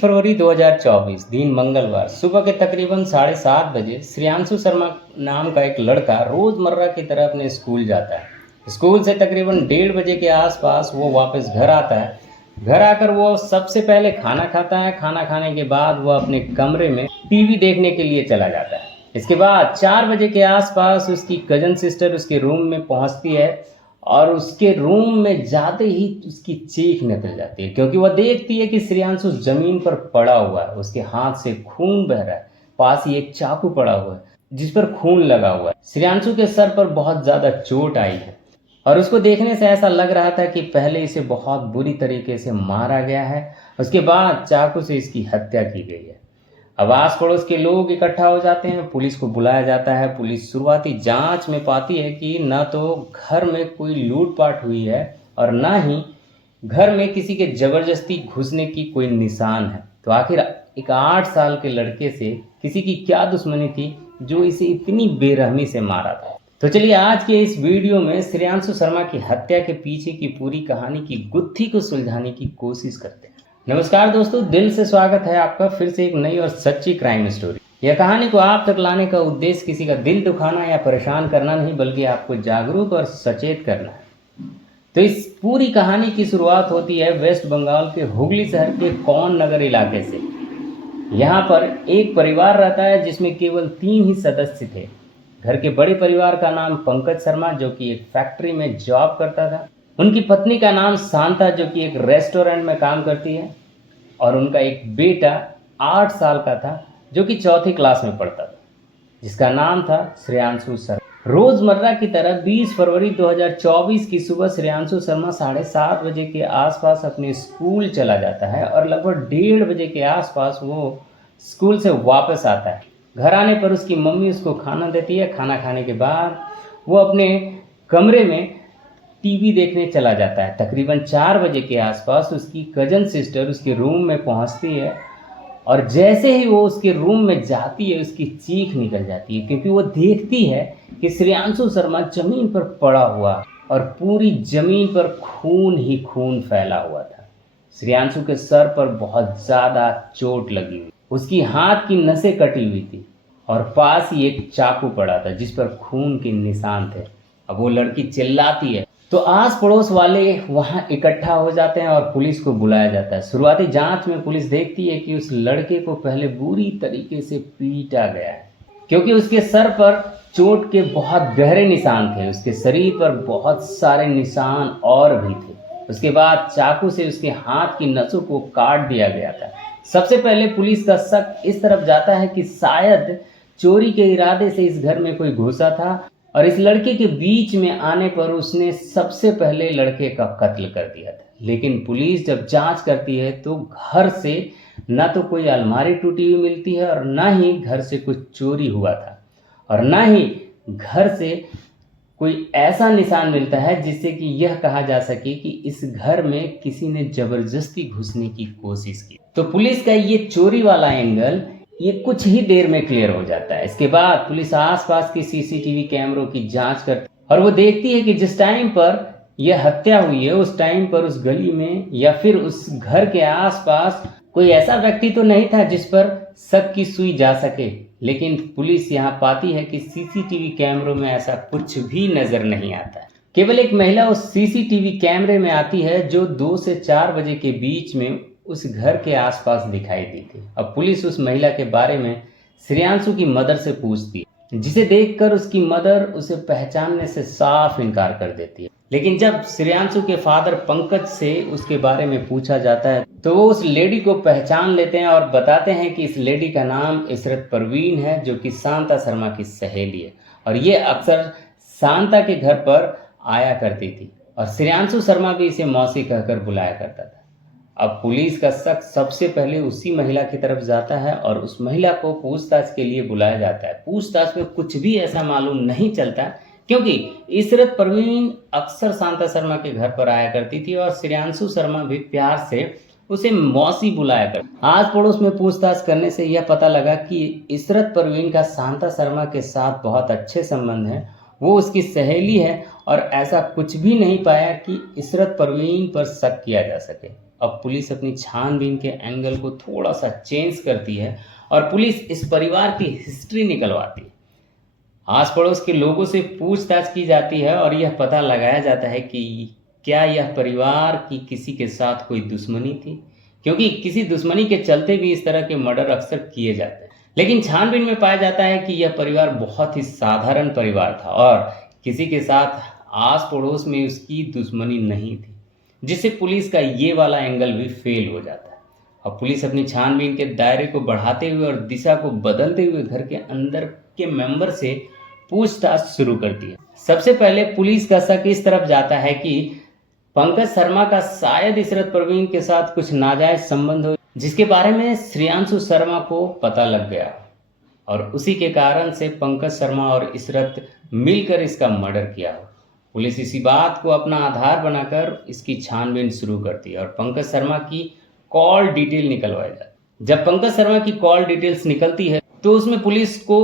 फरवरी 2024 दिन मंगलवार सुबह के तकरीबन 7:30 बजे श्रेयांशु शर्मा नाम का एक लड़का रोज़मर्रा की तरह अपने स्कूल जाता है। स्कूल से तकरीबन 1:30 बजे के आसपास वो वापस घर आता है। घर आकर वो सबसे पहले खाना खाता है। खाना खाने के बाद वो अपने कमरे में टीवी देखने के लिए चला जाता है। इसके बाद 4 बजे के आसपास उसकी कजन सिस्टर उसके रूम में पहुंचती है और उसके रूम में जाते ही उसकी चीख निकल जाती है, क्योंकि वह देखती है कि श्रेयांशु जमीन पर पड़ा हुआ है। उसके हाथ से खून बह रहा है। पास ही एक चाकू पड़ा हुआ है जिस पर खून लगा हुआ है। श्रेयांशु के सर पर बहुत ज़्यादा चोट आई है और उसको देखने से ऐसा लग रहा था कि पहले इसे बहुत बुरी तरीके से मारा गया है, उसके बाद चाकू से इसकी हत्या की गई है। अब आस पड़ोस के लोग इकट्ठा हो जाते हैं। पुलिस को बुलाया जाता है। पुलिस शुरुआती जांच में पाती है कि न तो घर में कोई लूटपाट हुई है और न ही घर में किसी के ज़बरदस्ती घुसने की कोई निशान है। तो आखिर एक 8 साल के लड़के से किसी की क्या दुश्मनी थी जो इसे इतनी बेरहमी से मारा था। तो चलिए आज के इस वीडियो में श्रेयांशु शर्मा की हत्या के पीछे की पूरी कहानी की गुत्थी को सुलझाने की कोशिश करते हैं। नमस्कार दोस्तों, दिल से स्वागत है आपका फिर से एक नई और सच्ची क्राइम स्टोरी। यह कहानी को आप तक लाने का उद्देश्य किसी का दिल दुखाना या परेशान करना नहीं, बल्कि आपको जागरूक और सचेत करना है। तो इस पूरी कहानी की शुरुआत होती है वेस्ट बंगाल के हुगली शहर के कौन नगर इलाके से। यहाँ पर एक परिवार रहता है जिसमें केवल 3 ही सदस्य थे। घर के बड़े परिवार का नाम पंकज शर्मा, जो कि एक फैक्ट्री में जॉब करता था। उनकी पत्नी का नाम शांता, जो कि एक रेस्टोरेंट में काम करती है, और उनका एक बेटा 8 साल का था जो कि 4th क्लास में पढ़ता था, जिसका नाम था श्रेयांशु शर्मा। रोज़मर्रा की तरह 20 फरवरी 2024 की सुबह श्रेयांशु शर्मा 7:30 बजे के आसपास अपने स्कूल चला जाता है और लगभग 1:30 बजे के आसपास वो स्कूल से वापस आता है। घर आने पर उसकी मम्मी उसको खाना देती है। खाना खाने के बाद वो अपने कमरे में टीवी देखने चला जाता है। तकरीबन 4 बजे के आसपास उसकी कजन सिस्टर उसके रूम में पहुंचती है और जैसे ही वो उसके रूम में जाती है उसकी चीख निकल जाती है, क्योंकि वो देखती है कि श्रेयांशु शर्मा जमीन पर पड़ा हुआ और पूरी जमीन पर खून ही खून फैला हुआ था। श्रेयांशु के सर पर बहुत ज़्यादा चोट लगी हुई, उसकी हाथ की नसें कटी हुई थी और पास ही एक चाकू पड़ा था जिस पर खून के निशान थे। अब वो लड़की चिल्लाती है तो आस पड़ोस वाले वहां इकट्ठा हो जाते हैं और पुलिस को बुलाया जाता है। शुरुआती जांच में पुलिस देखती है कि उस लड़के को पहले बुरी तरीके से पीटा गया है, क्योंकि उसके सर पर चोट के बहुत गहरे निशान थे। उसके शरीर पर बहुत सारे निशान और भी थे। उसके बाद चाकू से उसके हाथ की नसों को काट दिया गया था। सबसे पहले पुलिस का शक इस तरफ जाता है कि शायद चोरी के इरादे से इस घर में कोई घुसा था और इस लड़के के बीच में आने पर उसने सबसे पहले लड़के का कत्ल कर दिया था। लेकिन पुलिस जब जांच करती है तो घर से न तो कोई अलमारी टूटी हुई मिलती है और न ही घर से कुछ चोरी हुआ था और न ही घर से कोई ऐसा निशान मिलता है जिससे कि यह कहा जा सके कि इस घर में किसी ने जबरदस्ती घुसने की कोशिश की। तो पुलिस का ये चोरी वाला एंगल ये कुछ ही देर में क्लियर हो जाता है। इसके बाद पुलिस आसपास की सीसीटीवी कैमरों की जांच करती है और वो देखती है कि जिस टाइम पर यह हत्या हुई है उस टाइम पर उस गली में या फिर उस घर के आसपास कोई ऐसा व्यक्ति तो नहीं था जिस पर शक की सुई जा सके। लेकिन पुलिस यहाँ पाती है कि सीसीटीवी कैमरों में ऐसा कुछ भी नजर नहीं आता है। केवल एक महिला उस सीसीटीवी कैमरे में आती है जो 2 से 4 बजे के बीच में उस घर के आसपास दिखाई दी थी। अब पुलिस उस महिला के बारे में श्रेयांशु की मदर से पूछती है, जिसे देखकर उसकी मदर उसे पहचानने से साफ इनकार कर देती है। लेकिन जब श्रेयांशु के फादर पंकज से उसके बारे में पूछा जाता है तो वो उस लेडी को पहचान लेते हैं और बताते हैं कि इस लेडी का नाम इशरत परवीन है, जो कि शांता शर्मा की सहेली है और ये अक्सर शांता के घर पर आया करती थी और श्रेयांशु शर्मा भी इसे मौसी कहकर बुलाया करता था। अब पुलिस का शक सबसे पहले उसी महिला की तरफ जाता है और उस महिला को पूछताछ के लिए बुलाया जाता है। पूछताछ में कुछ भी ऐसा मालूम नहीं चलता, क्योंकि इशरत परवीन अक्सर शांता शर्मा के घर पर आया करती थी और श्रेयांशु शर्मा भी प्यार से उसे मौसी बुलाया कर। आस पड़ोस में पूछताछ करने से यह पता लगा कि इशरत परवीन का शांता शर्मा के साथ बहुत अच्छे संबंध हैं। वो उसकी सहेली है और ऐसा कुछ भी नहीं पाया कि इशरत परवीन पर शक किया जा सके। अब पुलिस अपनी छानबीन के एंगल को थोड़ा सा चेंज करती है और पुलिस इस परिवार की हिस्ट्री निकलवाती है। आस पड़ोस के लोगों से पूछताछ की जाती है और यह पता लगाया जाता है कि क्या यह परिवार की किसी के साथ कोई दुश्मनी थी, क्योंकि किसी दुश्मनी के चलते भी इस तरह के मर्डर अक्सर किए जाते हैं। लेकिन छानबीन में पाया जाता है कि यह परिवार बहुत ही साधारण परिवार था और किसी के साथ आस पड़ोस में उसकी दुश्मनी नहीं थी, जिससे पुलिस का ये वाला एंगल भी फेल हो जाता है। अब पुलिस अपनी छानबीन के दायरे को बढ़ाते हुए और दिशा को बदलते हुए घर के अंदर के मेंबर से पूछताछ शुरू करती है। सबसे पहले पुलिस का शक इस तरफ जाता है कि पंकज शर्मा का शायद इशरत परवीन के साथ कुछ नाजायज संबंध हो, जिसके बारे में श्रेयांशु शर्मा को पता लग गया और उसी के कारण से पंकज शर्मा और इशरत मिलकर इसका मर्डर किया हो। पुलिस इसी बात को अपना आधार बनाकर इसकी छानबीन शुरू करती है और पंकज शर्मा की कॉल डिटेल निकलवाई जाती है। जब पंकज शर्मा की कॉल डिटेल्स निकलती है तो उसमें पुलिस को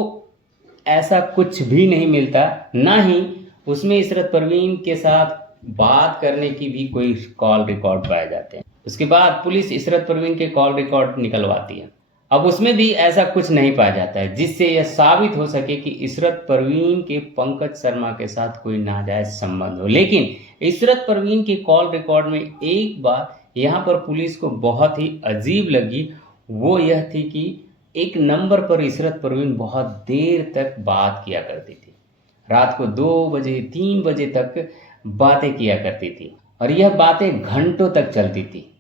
ऐसा कुछ भी नहीं मिलता, ना ही उसमें इशरत परवीन के साथ बात करने की भी कोई कॉल रिकॉर्ड पाए जाते हैं। उसके बाद पुलिस इशरत परवीन के कॉल रिकॉर्ड निकलवाती है। अब उसमें भी ऐसा कुछ नहीं पाया जाता है जिससे यह साबित हो सके कि इशरत परवीन के पंकज शर्मा के साथ कोई नाजायज संबंध हो। लेकिन इशरत परवीन के कॉल रिकॉर्ड में एक बात यहाँ पर पुलिस को बहुत ही अजीब लगी, वो यह थी कि एक नंबर पर इशरत परवीन बहुत देर तक बात किया करती थी। रात को 2 बजे 3 बजे तक बातें किया करती थी और यह बातें घंटों तक चलती थी।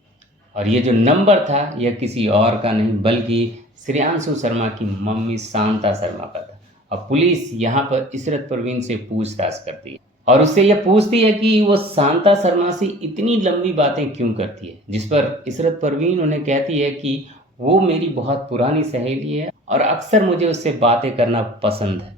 और ये जो नंबर था यह किसी और का नहीं बल्कि श्रेयांशु शर्मा की मम्मी शांता शर्मा का था। अब पुलिस यहाँ पर इशरत परवीन से पूछताछ करती है और उससे यह पूछती है कि वो शांता शर्मा से इतनी लंबी बातें क्यों करती है, जिस पर इशरत परवीन उन्हें कहती है कि वो मेरी बहुत पुरानी सहेली है और अक्सर मुझे उससे बातें करना पसंद है।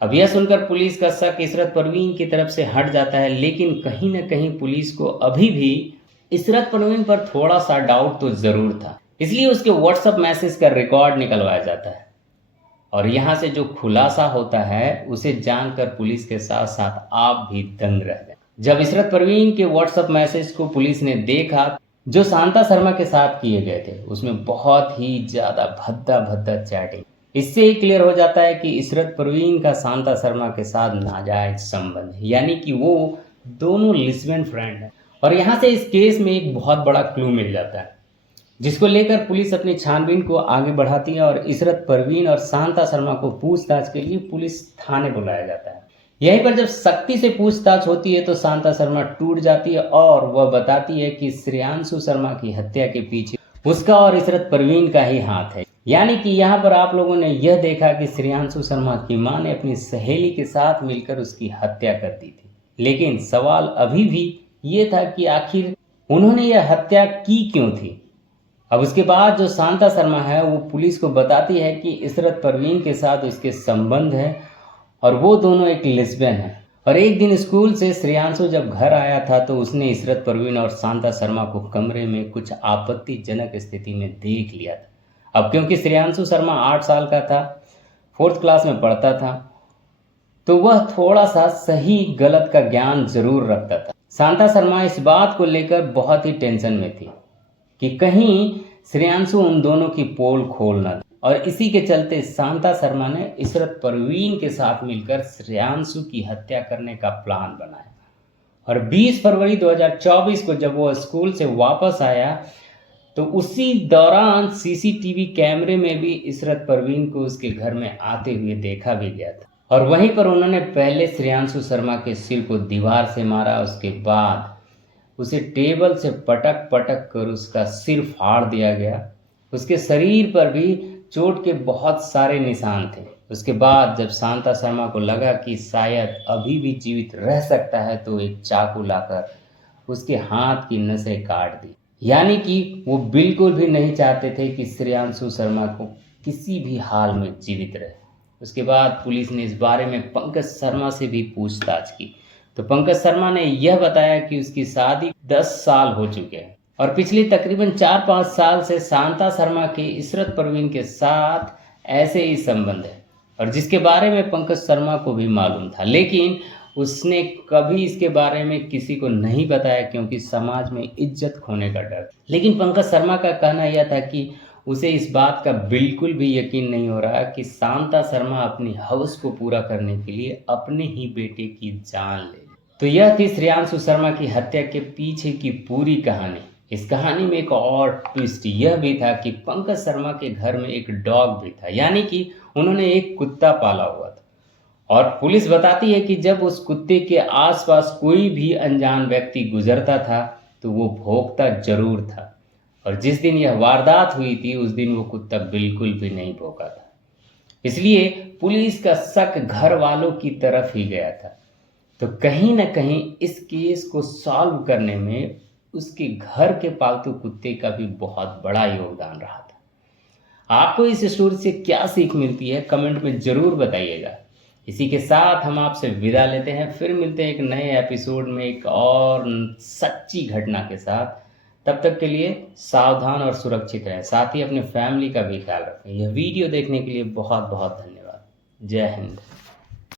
अब यह सुनकर पुलिस का शक इशरत परवीन की तरफ से हट जाता है, लेकिन कहीं ना कहीं पुलिस को अभी भी इशरत परवीन पर थोड़ा सा डाउट तो जरूर था। इसलिए उसके व्हाट्सएप मैसेज का रिकॉर्ड निकलवाया जाता है और यहाँ से जो खुलासा होता है उसे जानकर पुलिस के साथ साथ आप भी दंग रह गए। जब इशरत परवीन के व्हाट्सएप मैसेज को पुलिस ने देखा जो शांता शर्मा के साथ किए गए थे, उसमें बहुत ही ज्यादा भद्दा भद्दा चैटिंग। इससे ही क्लियर हो जाता है कि इशरत परवीन का शांता शर्मा के साथ नाजायज संबंध है, यानी कि वो दोनों लिस्बन फ्रेंड हैं। और यहाँ से इस केस में एक बहुत बड़ा क्लू मिल जाता है, जिसको लेकर पुलिस अपनी छानबीन को आगे बढ़ाती है और इशरत परवीन और शांता शर्मा को पूछताछ के लिए पुलिस थाने बुलाया जाता है। यहीं पर जब सख्ती से पूछताछ होती है तो शांता शर्मा टूट जाती है और वह बताती है कि श्रेयांशु शर्मा की हत्या के पीछे उसका और इशरत परवीन का ही हाथ है। यानी कि यहाँ पर आप लोगों ने यह देखा कि श्रेयांशु शर्मा की मां ने अपनी सहेली के साथ मिलकर उसकी हत्या कर दी थी, लेकिन सवाल अभी भी ये था कि आखिर उन्होंने यह हत्या की क्यों थी। अब उसके बाद जो शांता शर्मा है वो पुलिस को बताती है कि इशरत परवीन के साथ उसके संबंध है और वो दोनों एक लेस्बियन है। और एक दिन स्कूल से श्रेयांशु जब घर आया था तो उसने इशरत परवीन और शांता शर्मा को कमरे में कुछ आपत्तिजनक स्थिति में देख लिया था। अब क्योंकि श्रेयांशु शर्मा 8 साल का था, 4th क्लास में पढ़ता था, तो वह थोड़ा सा सही गलत का ज्ञान जरूर रखता था। शांता शर्मा इस बात को लेकर बहुत ही टेंशन में थी कि कहीं श्रेयांशु उन दोनों की पोल खोल न दे, और इसी के चलते शांता शर्मा ने इशरत परवीन के साथ मिलकर श्रेयांशु की हत्या करने का प्लान बनाया। और 20 फरवरी 2024 को जब वो स्कूल से वापस आया तो उसी दौरान सीसीटीवी कैमरे में भी इशरत परवीन को उसके घर में आते हुए देखा भी गया था। और वहीं पर उन्होंने पहले श्रेयांशु शर्मा के सिर को दीवार से मारा, उसके बाद उसे टेबल से पटक पटक कर उसका सिर फाड़ दिया गया। उसके शरीर पर भी चोट के बहुत सारे निशान थे। उसके बाद जब शांता शर्मा को लगा कि शायद अभी भी जीवित रह सकता है तो एक चाकू लाकर उसके हाथ की नसें काट दी। यानी कि वो बिल्कुल भी नहीं चाहते थे कि श्रेयांशु शर्मा को किसी भी हाल में जीवित रहे। उसके बाद पुलिस ने इस बारे में पंकज शर्मा से भी पूछताछ की तो पंकज शर्मा ने यह बताया कि उसकी शादी 10 साल हो चुके हैं और पिछले तकरीबन 4-5 साल से शांता शर्मा के इशरत परवीन के साथ ऐसे ही संबंध है, और जिसके बारे में पंकज शर्मा को भी मालूम था, लेकिन उसने कभी इसके बारे में किसी को नहीं बताया क्योंकि समाज में इज्जत खोने का डर। लेकिन पंकज शर्मा का कहना यह था कि उसे इस बात का बिल्कुल भी यकीन नहीं हो रहा कि शांता शर्मा अपनी हवस को पूरा करने के लिए अपने ही बेटे की जान ले। तो यह थी श्रेयांशु शर्मा की हत्या के पीछे की पूरी कहानी। इस कहानी में एक और ट्विस्ट यह भी था कि पंकज शर्मा के घर में एक डॉग भी था, यानी कि उन्होंने एक कुत्ता पाला हुआ था। और पुलिस बताती है कि जब उस कुत्ते के आसपास कोई भी अनजान व्यक्ति गुजरता था तो वो भौंकता जरूर था, और जिस दिन यह वारदात हुई थी उस दिन वो कुत्ता बिल्कुल भी नहीं भौंका था। इसलिए पुलिस का शक घर वालों की तरफ ही गया था। तो कहीं ना कहीं इस केस को सॉल्व करने में उसके घर के पालतू कुत्ते का भी बहुत बड़ा योगदान रहा था। आपको इस स्टोरी से क्या सीख मिलती है कमेंट में ज़रूर बताइएगा। इसी के साथ हम आपसे विदा लेते हैं, फिर मिलते हैं एक नए एपिसोड में एक और सच्ची घटना के साथ। तब तक के लिए सावधान और सुरक्षित रहें, साथ ही अपने फैमिली का भी ख्याल रखें। यह वीडियो देखने के लिए बहुत बहुत धन्यवाद। जय हिंद।